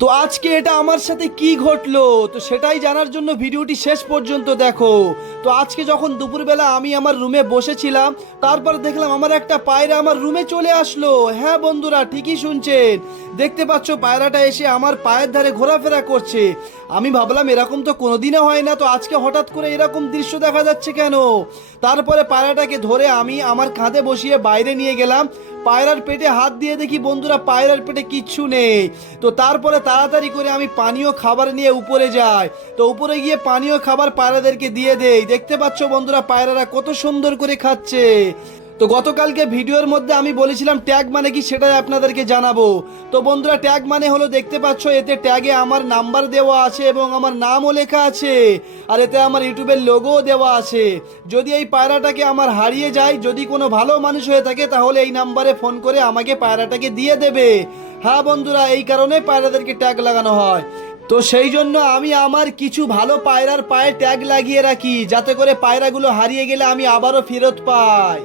তো আজকে এটা আমার সাথে কি ঘটলো তো সেটাই জানার জন্য ভিডিওটি শেষ পর্যন্ত দেখো। তো আজকে যখন দুপুরবেলা আমি আমার রুমে বসেছিলাম, তারপর দেখলাম আমার একটা পায়রা আমার রুমে চলে আসলো। হ্যাঁ বন্ধুরা, ঠিকই শুনছেন, দেখতে পাচ্ছ পায়রাটা এসে আমার পায়ের ধারে ঘোরাফেরা করছে। আমি ভাবলাম এরকম তো কোনোদিনও হয় না, তো আজকে হঠাৎ করে এরকম দৃশ্য দেখা যাচ্ছে কেন। তারপরে পায়রাটাকে ধরে আমি আমার কাঁধে বসিয়ে বাইরে নিয়ে গেলাম। পায়রার পেটে হাত দিয়ে দেখি বন্ধুরা, পায়রার পেটে কিচ্ছু নেই। তো তারপরে তাড়াতাড়ি করে আমি পানীয় খাবার নিয়ে উপরে যাই। তো উপরে গিয়ে পানীয় খাবার পায়রাদেরকে দিয়ে দেই। দেখতে পাচ্ছ বন্ধুরা, পায়রারা কত সুন্দর করে খাচ্ছে। তো গতকালকে ভিডিওর মধ্যে আমি বলেছিলাম ট্যাগ মানে কি সেটাই আপনাদেরকে জানাবো। তো বন্ধুরা, ট্যাগ মানে হলো, দেখতে পাচ্ছ এতে ট্যাগে আমার নাম্বার দেওয়া আছে এবং আমার নামও লেখা আছে। আর এতে আমার ইউটিউবের লোগোও দেওয়া আছে। যদি এই পায়রাটাকে আমার হারিয়ে যায়, যদি কোনো ভালো মানুষ হয়ে থাকে, তাহলে এই নাম্বারে ফোন করে আমাকে পায়রাটাকে দিয়ে দেবে। হ্যাঁ বন্ধুরা, এই কারণে পায়রাদেরকে ট্যাগ লাগানো হয়। তো সেই জন্য আমি আমার কিছু ভালো পায়রার পায়ে ট্যাগ লাগিয়ে রাখি, যাতে করে পায়রাগুলো হারিয়ে গেলে আমি আবারও ফেরত পাই।